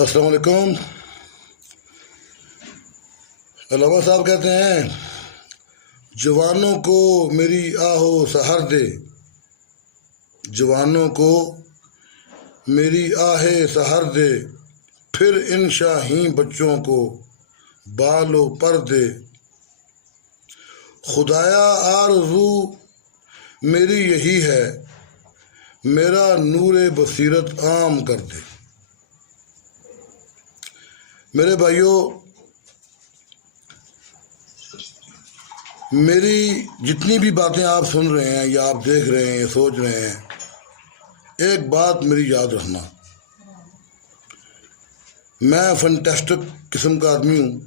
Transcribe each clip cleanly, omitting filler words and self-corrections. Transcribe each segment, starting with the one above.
السلام علیکم۔ علامہ صاحب کہتے ہیں جوانوں کو میری آہو سحر دے، جوانوں کو میری آہ سحر دے، پھر ان شاہین بچوں کو بال و پر دے۔ خدایا آرزو میری یہی ہے، میرا نور بصیرت عام کر دے۔ میرے بھائیوں، میری جتنی بھی باتیں آپ سن رہے ہیں یا آپ دیکھ رہے ہیں سوچ رہے ہیں، ایک بات میری یاد رکھنا، میں فنٹاسٹک قسم کا آدمی ہوں۔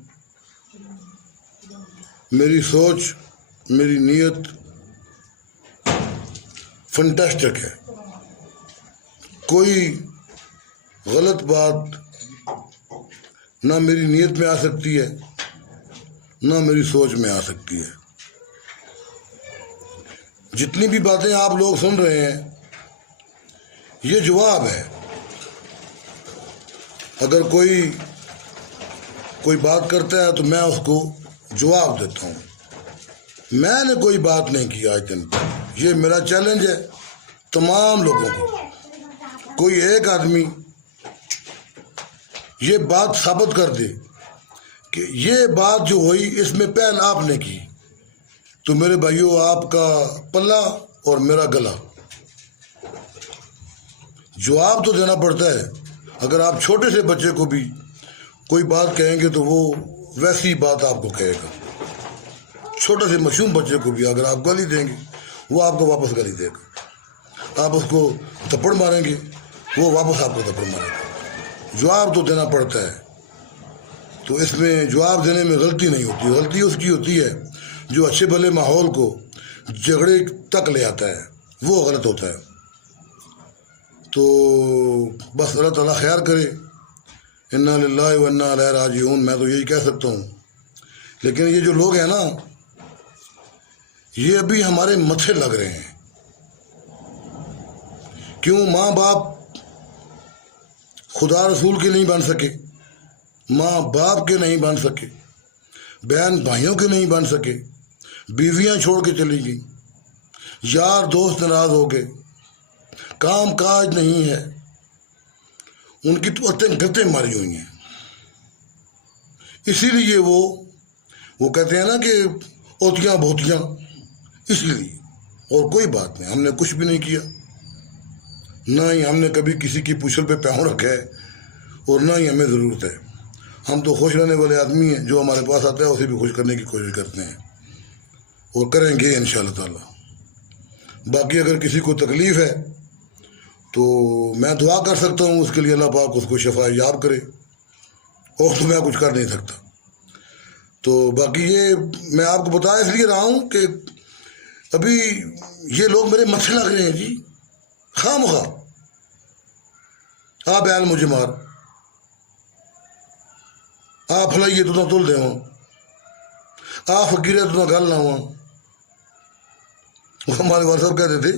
میری سوچ، میری نیت فنٹاسٹک ہے۔ کوئی غلط بات نہ میری نیت میں آ سکتی ہے، نہ میری سوچ میں آ سکتی ہے۔ جتنی بھی باتیں آپ لوگ سن رہے ہیں، یہ جواب ہے۔ اگر کوئی بات کرتا ہے تو میں اس کو جواب دیتا ہوں۔ میں نے کوئی بات نہیں کی آج دن، یہ میرا چیلنج ہے تمام لوگوں کو۔ کوئی ایک آدمی یہ بات ثابت کر دے کہ یہ بات جو ہوئی اس میں پہل آپ نے کی، تو میرے بھائیوں آپ کا پلہ اور میرا گلا۔ جواب تو دینا پڑتا ہے۔ اگر آپ چھوٹے سے بچے کو بھی کوئی بات کہیں گے تو وہ ویسی بات آپ کو کہے گا۔ چھوٹے سے معصوم بچے کو بھی اگر آپ گالی دیں گے وہ آپ کو واپس گالی دے گا۔ آپ اس کو تھپڑ ماریں گے وہ واپس آپ کو تھپڑ مارے گا۔ جواب تو دینا پڑتا ہے۔ تو اس میں جواب دینے میں غلطی نہیں ہوتی، غلطی اس کی ہوتی ہے جو اچھے بھلے ماحول کو جھگڑے تک لے آتا ہے، وہ غلط ہوتا ہے۔ تو بس اللہ تعالیٰ خیر کرے۔ انا للہ و انا الیہ راجعون، میں تو یہی کہہ سکتا ہوں۔ لیکن یہ جو لوگ ہیں نا، یہ ابھی ہمارے متھے لگ رہے ہیں۔ کیوں؟ ماں باپ خدا رسول کے نہیں بن سکے، ماں باپ کے نہیں بن سکے، بہن بھائیوں کے نہیں بن سکے، بیویاں چھوڑ کے چلی گئی، یار دوست ناراض ہو گئے، کام کاج نہیں ہے، ان کی تو گتیں ماری ہوئی ہیں۔ اسی لیے وہ کہتے ہیں نا کہ اوتیاں بھوتیاں، اس لیے اور کوئی بات نہیں۔ ہم نے کچھ بھی نہیں کیا، نہ ہی ہم نے کبھی کسی کی پوچھل پہ پاؤں رکھا ہے، اور نہ ہی ہمیں ضرورت ہے۔ ہم تو خوش رہنے والے آدمی ہیں، جو ہمارے پاس آتا ہے اسے بھی خوش کرنے کی کوشش کرتے ہیں، اور کریں گے انشاءاللہ تعالی۔ باقی اگر کسی کو تکلیف ہے تو میں دعا کر سکتا ہوں اس کے لیے، اللہ پاک اس کو شفا یاب کرے، اور تو میں کچھ کر نہیں سکتا۔ تو باقی یہ میں آپ کو بتا اس لیے رہا ہوں کہ ابھی یہ لوگ میرے متھے لگ رہے ہیں جی، خواہ مخواہ۔ آ بیل مجھے مار، آ پھلائیے تو نہ تل دے ہوں، آ فقیرے تو نہ گل نہ ہوں۔ وہ ہمارے والد صاحب کہتے تھے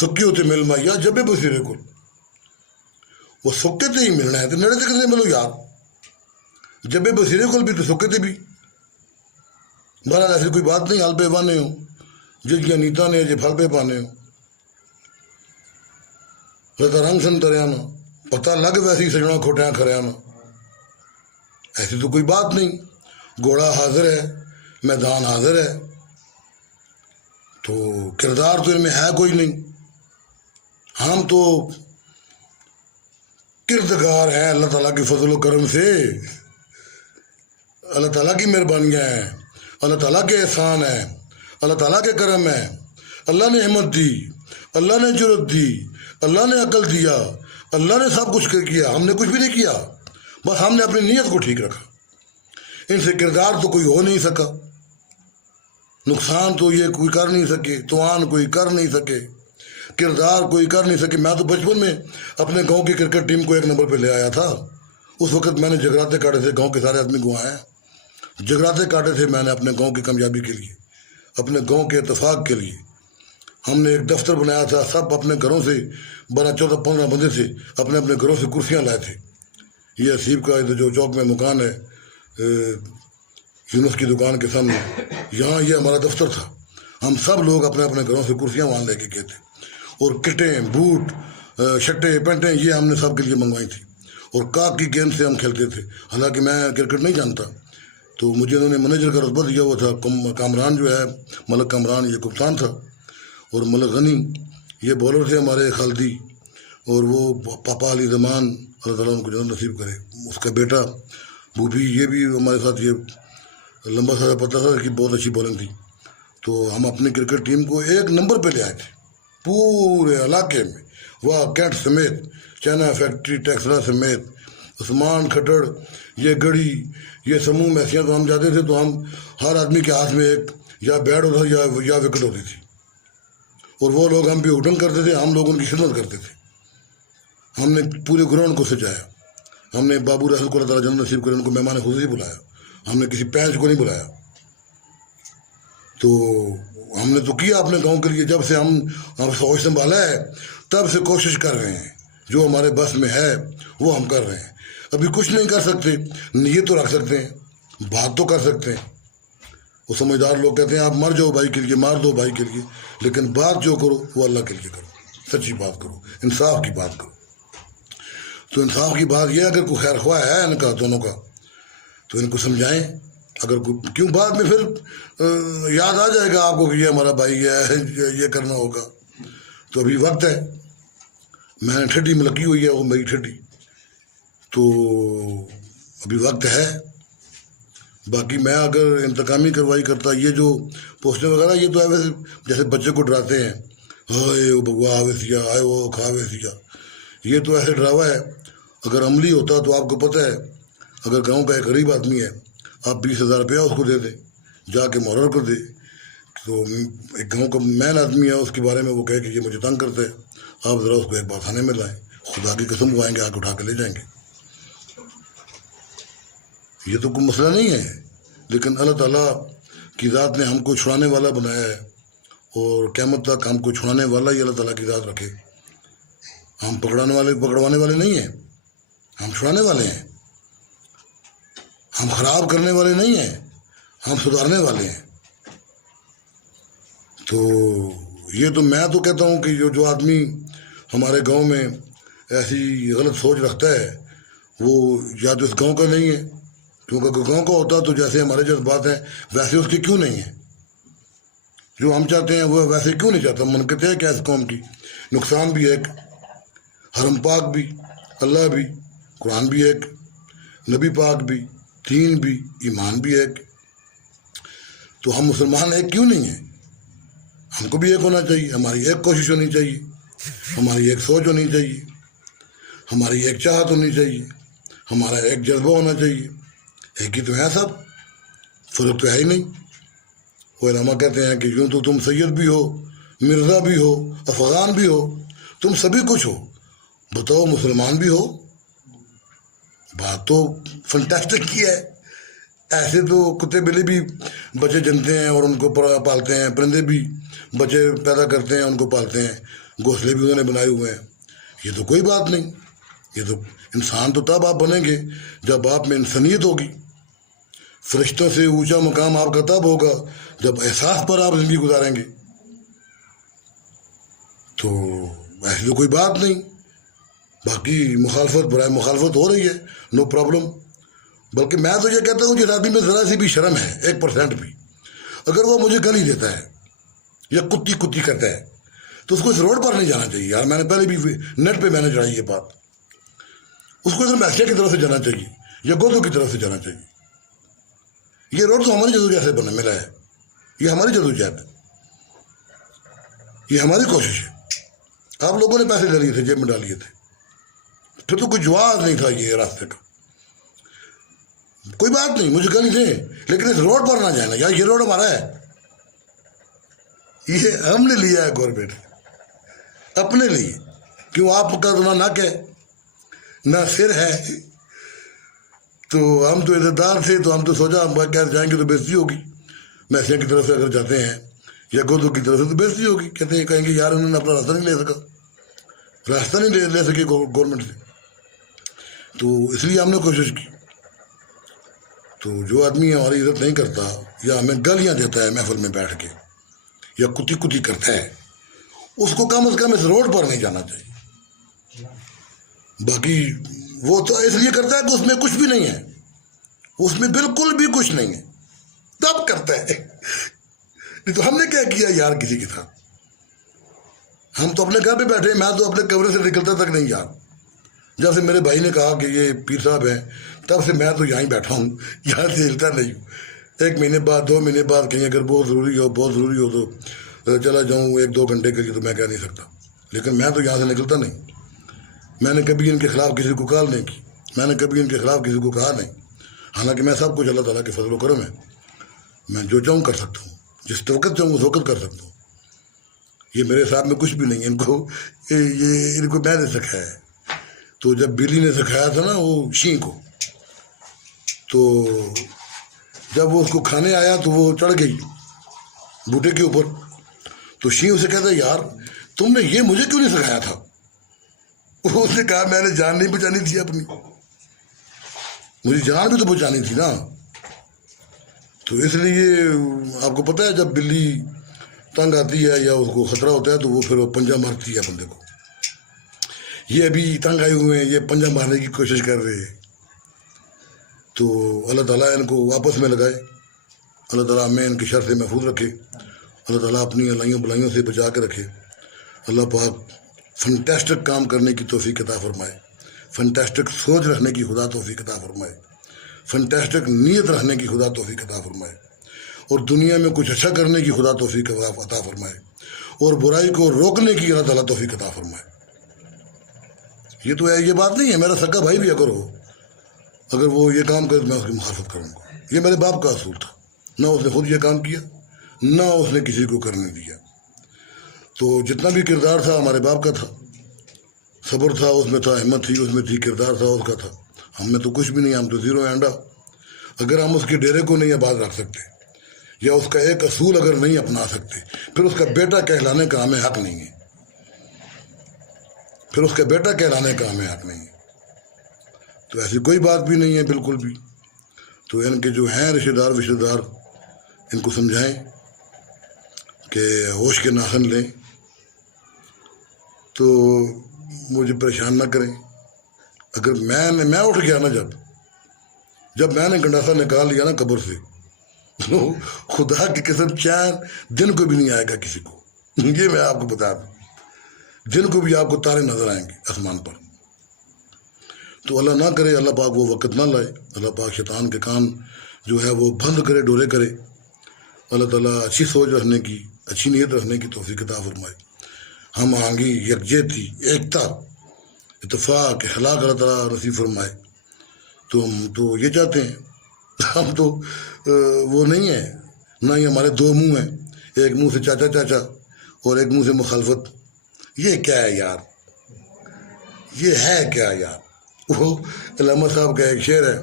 سکی ہوتے مل مائیا جبے بصیرے کو، وہ سکے تے ہی ملنا ہے تو نیڑے تے کتنے ملو یار، جبے بصیرے کو بھی تو سکے تے بھی۔ بہرحال ایسی کوئی بات نہیں، حل پہ بانے ہو جس کی نیتا نے جی پھل پہ پانے ہو، رتا رنگ سن تریانا پتہ لگ ویسی سجنا کھوٹیاں کھریانا۔ ایسی تو کوئی بات نہیں، گھوڑا حاضر ہے، میدان حاضر ہے، تو کردار تو ان میں ہے کوئی نہیں۔ ہم تو کردگار ہیں اللہ تعالیٰ کے فضل و کرم سے، اللہ تعالیٰ کی مہربانیاں ہیں، اللہ تعالیٰ کے احسان ہیں، اللہ تعالیٰ کے کرم ہے۔ اللہ نے ہمت دی، اللہ نے جرت دی، اللہ نے عقل دیا، اللہ نے سب کچھ کیا، ہم نے کچھ بھی نہیں کیا، بس ہم نے اپنی نیت کو ٹھیک رکھا۔ ان سے کردار تو کوئی ہو نہیں سکا، نقصان تو یہ کوئی کر نہیں سکے، توان کوئی کر نہیں سکے، کردار کوئی کر نہیں سکے۔ میں تو بچپن میں اپنے گاؤں کی کرکٹ ٹیم کو 1 نمبر پہ لے آیا تھا۔ اس وقت میں نے جگراتے کاٹے تھے، گاؤں کے سارے آدمی گواہ ہیں، جگراتے کاٹے تھے میں نے اپنے گاؤں کی کامیابی کے لیے، اپنے گاؤں کے اتفاق کے لیے۔ ہم نے ایک دفتر بنایا تھا، سب اپنے گھروں سے 12 14 15 بندے سے اپنے گھروں سے کرسیاں لائے تھے یہ حسیب کا جو چوک میں مکان ہے یونس کی دکان کے سامنے، یہاں یہ ہمارا دفتر تھا. ہم سب لوگ اپنے اپنے گھروں سے کرسیاں وہاں لے کے گئے تھے، اور کٹیں، بوٹ، شرٹیں، پینٹیں یہ ہم نے سب کے لیے منگوائی تھی. اور کاک کی گیند سے ہم کھیلتے تھے. حالانکہ میں کرکٹ نہیں جانتا، تو مجھے انہوں نے منیجر کا رتبہ دیا ہوا تھا. کامران جو ہے، ملک کامران، یہ کپتان تھا، اور ملک غنی یہ بولر تھے ہمارے خالدی، اور وہ پاپا علی زمان، اللہ تعالیٰ ان کو جنت نصیب کرے، اس کا بیٹا بوبھی، یہ بھی ہمارے ساتھ. یہ لمبا سارا پتہ تھا کہ بہت اچھی بالنگ تھی. تو ہم اپنی کرکٹ ٹیم کو ایک نمبر پہ لے آئے تھے پورے علاقے میں، وہ کینٹ سمیت، چائنا فیکٹری، ٹیکسلا سمیت، عثمان کھٹڑ، یہ گڑھی، یہ سموہ میسیاں. تو ہم جاتے تھے تو ہم ہر آدمی کے ہاتھ میں ایک یا بیٹ ہوتا یا وکٹ ہوتی تھی، اور وہ لوگ ہم پہ ہٹن کرتے تھے، ہم لوگ ان کی خدمت کرتے تھے. ہم نے پورے گراؤنڈ کو سجایا. ہم نے بابو رحل کو اللہ تعالیٰ جنت نصیب کرے، ان کو مہمان خصوصی بلایا. ہم نے کسی پینچ کو نہیں بلایا. تو ہم نے تو کیا اپنے گاؤں کے لیے. جب سے ہم فوج سنبھالا ہے تب سے کوشش کر رہے ہیں، جو ہمارے بس میں ہے وہ ہم کر رہے ہیں. ابھی کچھ نہیں کر سکتے، نیت تو رکھ سکتے ہیں، بات تو کر سکتے ہیں. وہ سمجھدار لوگ کہتے ہیں آپ مر جاؤ بھائی کے لیے، مار دو بھائی کے لیے، لیکن بات جو کرو وہ اللہ کے لیے کرو، سچی بات کرو، انصاف کی بات کرو. تو انصاف کی بات یہ ہے، اگر کوئی خیر خواہ ہے ان کا دونوں کا تو ان کو سمجھائیں. اگر کیوں بعد میں پھر یاد آ جائے گا آپ کو کہ یہ ہمارا بھائی ہے، یہ کرنا ہوگا. تو ابھی وقت ہے. میں نے ٹھڈی میں لگی ہوئی ہے، وہ میری ٹھڈی، تو ابھی وقت ہے. باقی میں اگر انتقامی کارروائی کرتا، یہ جو پوسٹیں وغیرہ، یہ تو ہے ویسے جیسے بچے کو ڈراتے ہیں، ہائے وہ بگوا آوے سیا، آئے وہ کھاوے سیا، یہ تو ایسے ڈراوا ہے. اگر عملی ہوتا تو آپ کو پتہ ہے، اگر گاؤں کا ایک غریب آدمی ہے، آپ 20,000 روپیہ اس کو دے دیں، جا کے مہرر کر دے، تو ایک گاؤں کا مین آدمی ہے، اس کے بارے میں وہ کہے کہ یہ مجھے تنگ کرتا ہے، آپ ذرا اس کو ایک بار تھانے میں لائیں، خدا کی قسم وہ آئیں گے، آ کے اٹھا کے لے جائیں گے. یہ تو کوئی مسئلہ نہیں ہے. لیکن اللہ تعالیٰ کی ذات نے ہم کو چھڑانے والا بنایا ہے، اور قیامت تک ہم کو چھڑانے والا ہی اللہ تعالیٰ کی ذات رکھے. ہم پکڑوانے والے نہیں ہیں، ہم چھڑانے والے ہیں. ہم خراب کرنے والے نہیں ہیں، ہم سدھارنے والے ہیں. تو یہ تو میں تو کہتا ہوں کہ جو آدمی ہمارے گاؤں میں ایسی غلط سوچ رکھتا ہے، وہ یا تو اس گاؤں کا نہیں ہے، کیونکہ اگر گاؤں کا ہوتا تو جیسے ہمارے جذبات ہیں ویسے اس کے کیوں نہیں ہیں. جو ہم چاہتے ہیں وہ ویسے کیوں نہیں چاہتا. منقطع ہے کیا اس قوم کی؟ نقصان بھی ایک، حرم پاک بھی، اللہ بھی، قرآن بھی ایک، نبی پاک بھی، دین بھی، ایمان بھی ایک. تو ہم مسلمان ایک کیوں نہیں ہیں؟ ہم کو بھی ایک ہونا چاہیے. ہماری ایک کوشش ہونی چاہیے، ہماری ایک سوچ ہونی چاہیے، ہماری ایک چاہت ہونی چاہیے، ہمارا ایک جذبہ ہونا چاہیے. ایک ہی تو ہے سب، فرق تو ہے ہی نہیں. وہ علماء کہتے ہیں کہ یوں تو تم سید بھی ہو، مرزا بھی ہو، افغان بھی ہو، تم سبھی کچھ ہو، بتاؤ مسلمان بھی ہو. بات تو فنٹاسٹک کی ہے. ایسے تو کتے بلے بھی بچے جنتے ہیں اور ان کو پالتے ہیں، پرندے بھی بچے پیدا کرتے ہیں، ان کو پالتے ہیں، گھونسلے بھی انہوں نے بنائے ہوئے ہیں. یہ تو کوئی بات نہیں. یہ تو انسان تو تب آپ بنیں گے جب آپ میں انسانیت ہوگی. فرشتوں سے اونچا مقام آپ کا تب ہوگا جب احساس پر آپ زندگی گزاریں گے. تو ایسی تو کوئی بات نہیں. باقی مخالفت برائے مخالفت ہو رہی ہے، نو پرابلم. بلکہ میں تو یہ کہتا ہوں جس آدمی میں ذرا سی بھی شرم ہے، 1% بھی، اگر وہ مجھے گالی دیتا ہے یا کتی کتی کرتا ہے تو اس کو اس روڈ پر نہیں جانا چاہیے. یار میں نے پہلے بھی نیٹ پہ میں نے چڑھائی یہ بات. اس کو ادھر میسیا کی طرف سے جانا چاہیے یا گودو کی طرف سے جانا چاہیے. یہ روڈ تو ہماری جدوجہد سے بنا ملا ہے، یہ ہماری جدوجہد ہے، یہ ہماری کوشش ہے. آپ لوگوں نے پیسے لے لیے تھے، جیب میں ڈال لیے تھے، پھر تو کوئی جواز نہیں تھا یہ راستے کا. کوئی بات نہیں، مجھے گالی دیں، لیکن اس روڈ پر نہ جانا. یار یہ روڈ ہمارا ہے، یہ ہم نے لیا ہے گورنمنٹ اپنے لیے. کیوں آپ کا تو نہ ناک ہے نہ سر ہے. تو ہم تو عزتدار تھے، تو ہم تو سوچا ہم کہہ جائیں گے تو بےزتی ہوگی. میسیا کی طرف سے اگر جاتے ہیں یا گودو کی طرف سے تو بےزتی ہوگی. کہتے ہیں، کہیں گے یار انہوں نے اپنا راستہ نہیں لے سکا، راستہ نہیں لے سکے گورنمنٹ سے. تو اس لیے ہم نے کوشش کی. تو جو آدمی ہماری عزت نہیں کرتا یا ہمیں گالیاں دیتا ہے محفل میں بیٹھ کے یا کتی کتی کرتا ہے, اس کو کم از کم اس روڈ پر نہیں جانا چاہیے. باقی وہ تو اس لیے کرتا ہے کہ اس میں کچھ بھی نہیں ہے, اس میں بالکل بھی کچھ نہیں ہے, تب کرتا ہے. نہیں تو ہم نے کیا کیا یار کسی کے ساتھ؟ ہم تو اپنے گھر پہ بیٹھے, میں تو اپنے کمرے سے نکلتا تک نہیں یار. جب سے میرے بھائی نے کہا کہ یہ پیر صاحب ہیں, تب سے میں تو یہاں ہی بیٹھا ہوں, یہاں سے ہلتا نہیں ہوں. 1 مہینے بعد 2 مہینے بعد کہیں اگر بہت ضروری ہو تو چلا جاؤں 1-2 گھنٹے کے لیے, تو میں کہہ نہیں سکتا. لیکن میں تو یہاں سے نکلتا نہیں. میں نے کبھی ان کے خلاف کسی کو کال نہیں کی, میں نے کبھی ان کے خلاف کسی کو کہا نہیں. حالانکہ میں سب کچھ اللہ تعالیٰ کے فضل و کرم ہے, میں جو چاہوں کر سکتا ہوں, جس وقت چاہوں اس وقت کر سکتا ہوں. یہ میرے ساتھ میں کچھ بھی نہیں ہے. ان کو میں نے سکھایا ہے. تو جب بلی نے سکھایا تھا نا وہ شین کو, تو جب وہ اس کو کھانے آیا تو وہ چڑھ گئی بوٹے کے اوپر. تو شین اسے کہتا یار تم نے یہ مجھے کیوں نہیں سکھایا تھا؟ اس نے کہا میں نے جان نہیں بچانی تھی اپنی, مجھے جان بھی تو بچانی تھی نا. تو اس لیے آپ کو پتہ ہے جب بلی تنگ آتی ہے یا اس کو خطرہ ہوتا ہے تو وہ پھر وہ پنجہ مارتی ہے بندے کو. یہ ابھی تنگ آئے ہوئے ہیں, یہ پنجہ مارنے کی کوشش کر رہے ہیں. تو اللہ تعالیٰ ان کو واپس میں لگائے, اللہ تعالیٰ ہمیں ان کی شر سے محفوظ رکھے, اللہ تعالیٰ اپنی لائیوں بلائیوں سے بچا کے رکھے. اللہ پاک فنٹیسٹک کام کرنے کی توفیق عطا فرمائے, فنٹیسٹک سوچ رکھنے کی خدا توفیق عطا فرمائے, فنٹیسٹک نیت رکھنے کی خدا توفیق عطا فرمائے, اور دنیا میں کچھ اچھا کرنے کی خدا توفیق عطا فرمائے, اور برائی کو روکنے کی اللہ تعالیٰ توفیق عطا فرمائے. یہ تو ہے, یہ بات نہیں ہے میرا سگا بھائی بھی اگر ہو, اگر وہ یہ کام کرے تو میں اس کی مخالفت کروں گا. یہ میرے باپ کا اصول تھا, نہ اس نے خود یہ کام کیا نہ اس نے کسی کو کرنے دیا. تو جتنا بھی کردار تھا ہمارے باپ کا تھا, صبر تھا اس میں, تھا ہمت تھی اس میں تھی, کردار تھا اس کا تھا. ہم میں تو کچھ بھی نہیں, ہم تو زیرو اینڈا. اگر ہم اس کے ڈیرے کو نہیں آباد رکھ سکتے یا اس کا ایک اصول اگر نہیں اپنا سکتے, پھر اس کا بیٹا کہلانے کا ہمیں حق نہیں ہے, پھر اس کا بیٹا کہلانے کا ہمیں حق نہیں ہے. تو ایسی کوئی بات بھی نہیں ہے بالکل بھی. تو ان کے جو ہیں رشتہ دار ان کو سمجھائیں کہ ہوش کے ناخن لیں, تو مجھے پریشان نہ کریں. اگر میں اٹھ گیا نا, جب میں نے گنڈاسا نکال لیا نا قبر سے, تو خدا کی قسم چین دن کو بھی نہیں آئے گا کسی کو. یہ میں آپ کو بتا دوں, دن کو بھی آپ کو تارے نظر آئیں گے آسمان پر. تو اللہ نہ کرے, اللہ پاک وہ وقت نہ لائے, اللہ پاک شیطان کے کان جو ہے وہ بند کرے, ڈورے کرے. اللہ تعالیٰ اچھی سوچ رکھنے کی, اچھی نیت رکھنے کی توفیق عطا فرمائے. ہم آہنگی, یکجہتی, ایکتا, اتفاق, اخلاق اللہ تعالیٰ نصیب فرمائے. تو ہم تو یہ چاہتے ہیں. ہم تو وہ نہیں ہیں, نہ ہی ہمارے 2 منہ ہیں, ایک منہ سے چاچا اور ایک منہ سے مخالفت. یہ کیا ہے یار, یہ ہے کیا یار. وہ علامہ صاحب کا ایک شعر ہے,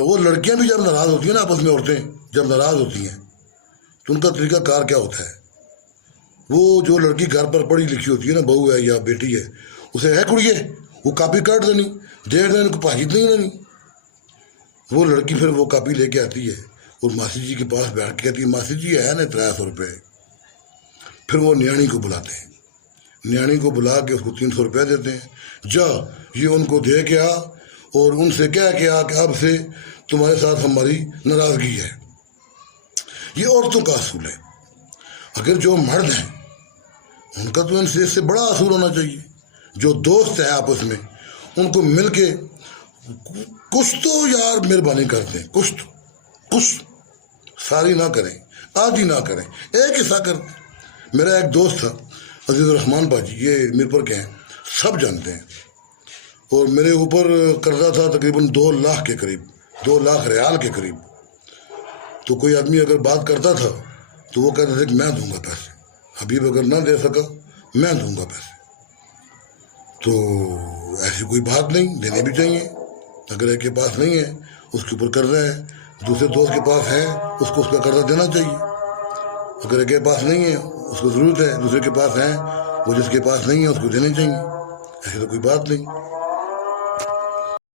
وہ لڑکیاں بھی جب ناراض ہوتی ہیں نا, آپس میں عورتیں جب ناراض ہوتی ہیں تو ان کا طریقہ کار کیا ہوتا ہے. وہ جو لڑکی گھر پر پڑھی لکھی ہوتی ہے نا, بہو ہے یا بیٹی ہے, اسے ہے کڑیے وہ کاپی کاٹ دینی, 1.5 دن کو پاہیت نہیں لینی. وہ لڑکی پھر وہ کاپی لے کے آتی ہے اور ماسی جی کے پاس بیٹھ کے کہتی ہے, ماسی جی ہے نا 300 روپے. پھر وہ نیانی کو بلاتے ہیں, نیانی کو بلا کے اس کو 300 روپے دیتے ہیں, جا یہ ان کو دے کے آ اور ان سے کہہ کے آ کہ اب سے تمہارے ساتھ ہماری ناراضگی ہے. یہ عورتوں کا اصول ہے. اگر جو مرد ہیں ان کا تو ان سے اس سے بڑا اصول ہونا چاہیے. جو دوست ہیں آپس میں ان کو مل کے کچھ تو یار مہربانی کرتے ہیں, کچھ ساری نہ کریں, آدھی نہ کریں, ایک حصہ کرتے. میرا ایک دوست تھا عزیز الرحمان باجی, یہ میر پر کے ہیں, سب جانتے ہیں, اور میرے اوپر قرضہ تھا تقریباً 2 لاکھ کے قریب, 2 لاکھ ریال کے قریب. تو کوئی آدمی اگر بات کرتا تھا تو وہ کہتے تھے کہ میں دوں گا پیسے, حبیب اگر نہ دے سکا میں دوں گا پیسے. تو ایسی کوئی بات نہیں, دینے بھی چاہیے. اگر ایک کے پاس نہیں ہے اس کے اوپر قرضہ ہے, دوسرے دوست کے پاس ہے اس کو اس کا قرضہ دینا چاہیے. اگر ایک کے پاس نہیں ہے اس کو ضرورت ہے, دوسرے کے پاس ہے, وہ جس کے پاس نہیں ہے اس کو دینے چاہیے. ایسی تو کوئی بات نہیں.